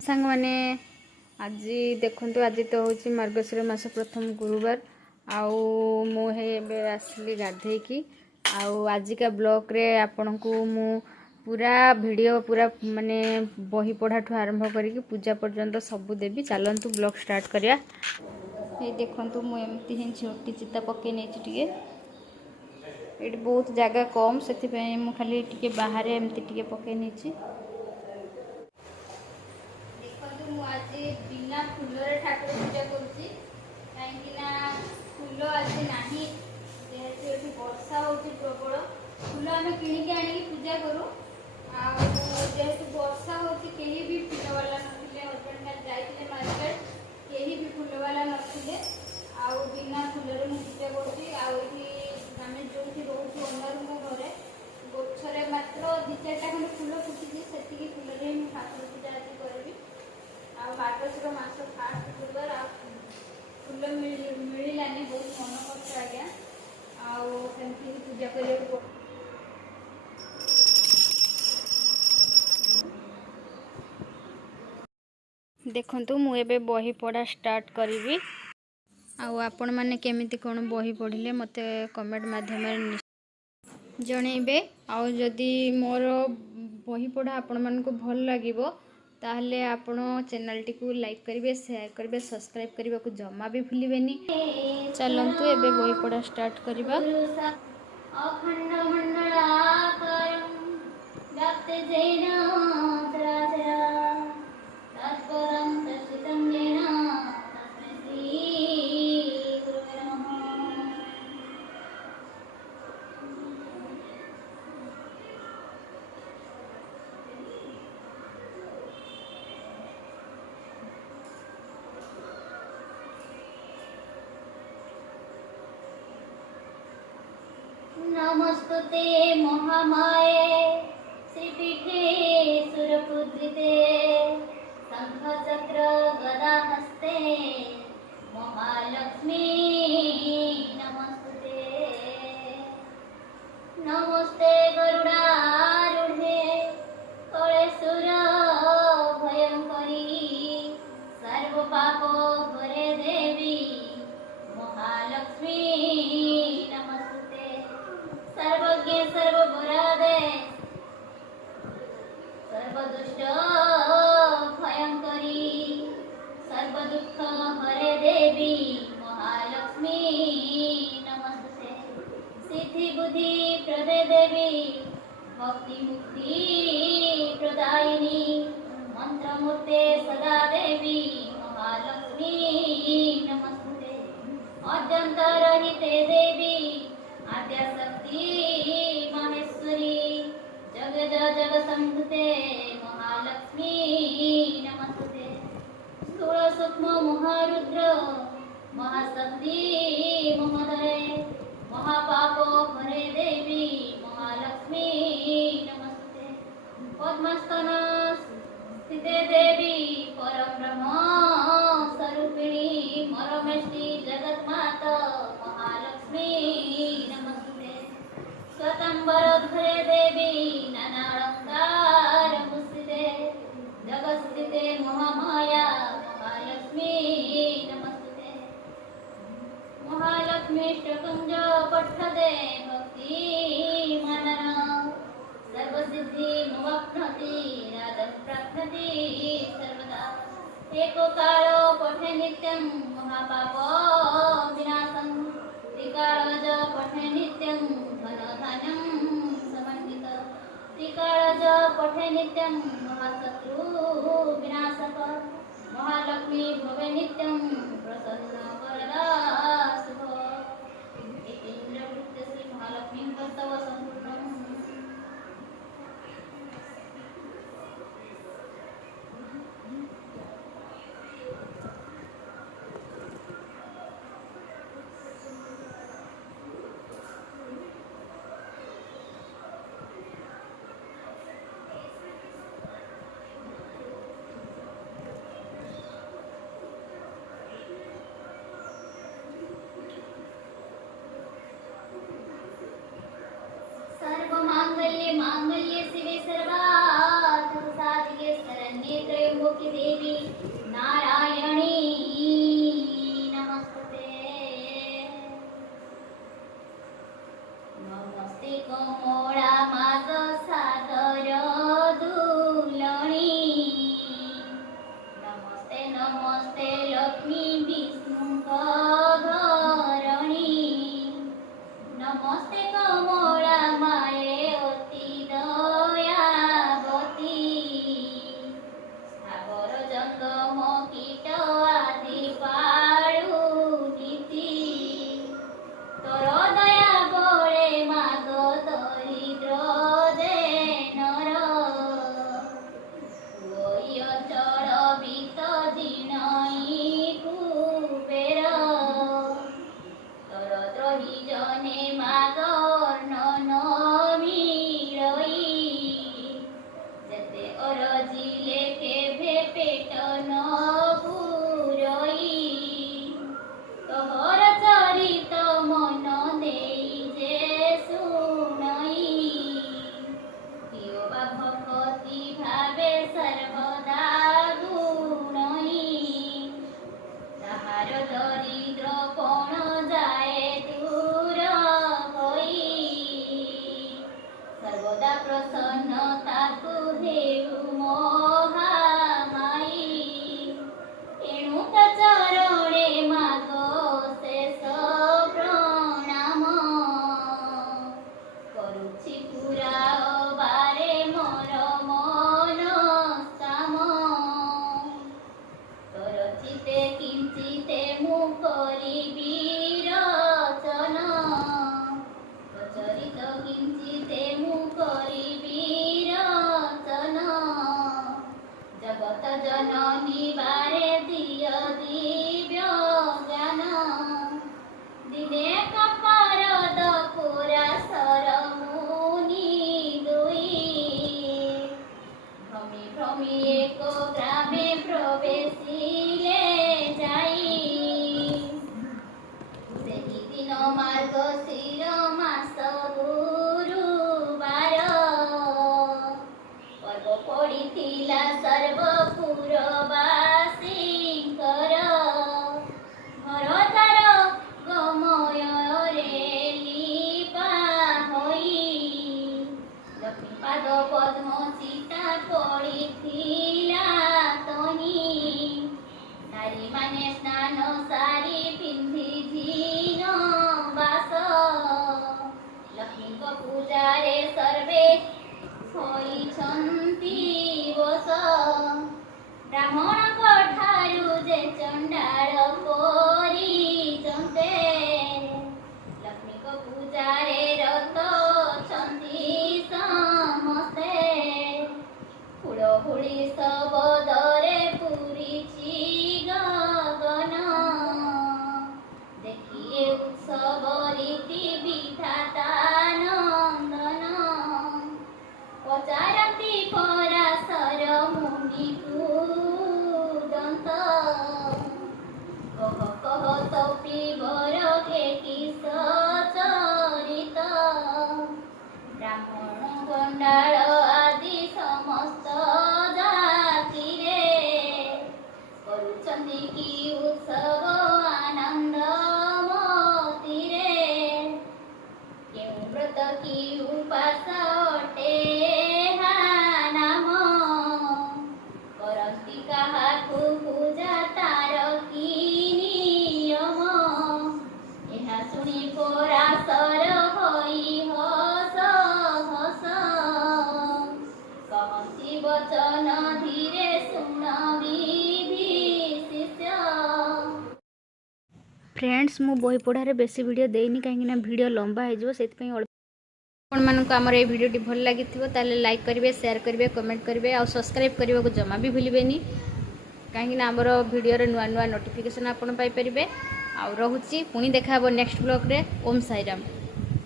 सांग माने आज देखु आज तो हूँ मार्गशीर मास प्रथम गुरुवार आउ मुझे आसली गाधे की आजिका ब्लॉग रे आपण को मु पूरा वीडियो पूरा माने बही पढ़ा ठू आरंभ करके पूजा पर्यंत सबू देवी चलतु ब्लॉग स्टार्ट करिया। ये देखंतु मु एमती ही झोटी चिता पके नहीं ये बहुत जगह कम से मु खाली टिके बाहर एमती टिके पके नहीं आज बिना फूल ठाकुर पूजा करुँची कहीं फूल आज ना जेहेतु वर्षा हो प्रबल फूल आम किणिक आनी पूजा करूँ जेहेतु वर्षा हो भी फूल वाला ना हजबैंड जाते मार्केट कहीं भी फूल वाला ना बिना फूल पूजा करुँची आम जो रोच ओनर घरे गचरे मात्र दि चार्टा खंड फूल फुटी से फूल ठाकुर पूजा आज करी मार्गशीर मास फास्ट गुरुवार फूल मिलानी बहुत मन कष्ट आज्ञा आमती पूजा कर देखु मुझे बही पढ़ा स्टार्ट करी आपण मैंने केमिति कौन बही पढ़ले मत कमेंट माध्यम जनइबे आदि मोर बही पढ़ा आपण मान को भल लगे ताहले आपण चैनल टी को लाइक करेंगे शेयर करेंगे सब्सक्राइब करने को जमा भी भूलें। चलतु एबे बही पढ़ा स्टार्ट करवा। अखंड मंडलाकारं व्याप्ते जैन चराचरा तत्परं दर्शितं येन तस्मै श्री गुरुवे नमः। नमस्तुते महामाये श्रीपीठे सुरपूजिते शंखचक्र गदाहस्ते महालक्ष्मी नमस्तुते। नमस्ते गरुडारूढे कलेशुर भयंकरी सर्वपाप हरे देवी महालक्ष्मी नमस्तुते। सर्वज्ञ सर्वपराधे सर्वदुष्ट भयंकरी सर्वदुःख हरे देवी महालक्ष्मी नमस्ते। सिद्धि बुद्धि प्रदे देवी भक्ति मुक्ति प्रदायिनी मंत्रमूर्ते सदा देवी महालक्ष्मी नमस्ते। अद्यंतरहिते देवी आद्याशक्ति माहेश्वरी जग जग संभुते महालक्ष्मी नमस्ते। स्थूल सूक्ष्म महारुद्र महाशक्ति महोदय महापाप हरे देवी महालक्ष्मी नमस्ते। पद्मस्तन स्थिते देवी परब्रह्म स्वरूपिणी मरमेष्टि जगन्माता महालक्ष्मी नमस्ते। स्वतंबर धरे देवी नानालंकार भूषिते जगस्थिते महामाया महालक्ष्मी नमस्ते। महालक्ष्मीष्टकं पठते भक्ति मनन सर्वसिद्धि मवाप्नोति राजं प्राप्नोति सर्वदा। एको कालो पठे नित्यं महापाप विनाशं त्रिकालज पठे नित्यं धनधान्यं समन्वित त्रिकालज पठे नित्यं महाशत्रु विनाशक महालक्ष्मी भवे नित्यं प्रसन्न वरदा शुभ। इन्द्रवृत्त श्री महालक्ष्मी तव संपूर्णम्। मांगल्ये शिवे सर्वार्थ साधिके शरण्ये त्र्यंबके कोटि देवी नारायणी नमस्ते। नमस्ते कमला माग सागर दुलणी नमस्ते नमस्ते लक्ष्मी विष्णु घरणी नमस्ते कमला माये अति दयावती सागर जंगम कीट आदि पाळु नीति तोर दया बळे माग दरिद्र नर ओय चल बीत दिनई कुबेर तोर द्रोही जने माग न मिलई जेते अरजिले केभे पेट न पुरई तोहर चरित मन देई जे सुनई कियो बा भक्ति भावे सर्वदा गुणई ताहार दरिद्र कोण जाए दूर होई सर्वदा प्रसन्न ताकु देउ मोहामाई एणु त चरणे माग शेष प्रणाम करुछि पुरा बारे मोर मन काम तोर चिते किंचिते मु करिबि रचन चरित किंचिते मु करिबि रचन जगत जननी बारे दिय दिव्य ज्ञान दिने कपारद पुरा सर मुनि दुई भ्रमी भ्रमी एक ग्रामे प्रवेशिले जाई सेहि दिन मार्गशीर मास गुरुवार पर्व पड़िथिला सर्वपुरवासींकर घर तार गमୟରେ लीपा होई लक्ष्मी पाद पद्म चिता पड़िथिला तही नारी माने स्नान सारी पिंधि झीन बास लक्ष्मी को पूजारे सर्वे होइछन्ति बस ब्राह्मण ठारू जे चंडाल परिचन्ते लक्ष्मी को पूजारे रत छन्ति समस्ते हुड़हुड़ी सबदरे पूरिछि गगन देखिए उत्सव रीति विधाता नंदन पचारती पराशर मुनि दंत कह कह तपी बर किस चरित ब्राह्मण गंडाल आदि समस्त जातिरे करुचंदी की उत्सव आनंद मतिरे केउ व्रत की उपास अटे हा नाम करंती काहाकु पूजा तार की नियम ଏହା ଶୁଣି ପରାଶର ହୋଇ ହସ ହସ କହନ୍ତି ବଚନ ଧୀରେ ଶୁଣ ବିଭୀଷିତ। फ्रेंड्स मु बही पढ़ारे बेसी वीडियो देनी कहीं वीडियो लंबा हो आपको आमर ये भिडियोटी भल लगी लाइक करेंगे शेयर करेंगे कमेंट करेंगे और सब्सक्राइब करने को जमा भी भूलें कहीं आमर भिडियो नुआ नुआ नोटिफिकेशन आपड़ पाइपर आ रोचे पुणी देखा नेक्स्ट ब्लॉग रे। ओम साईराम।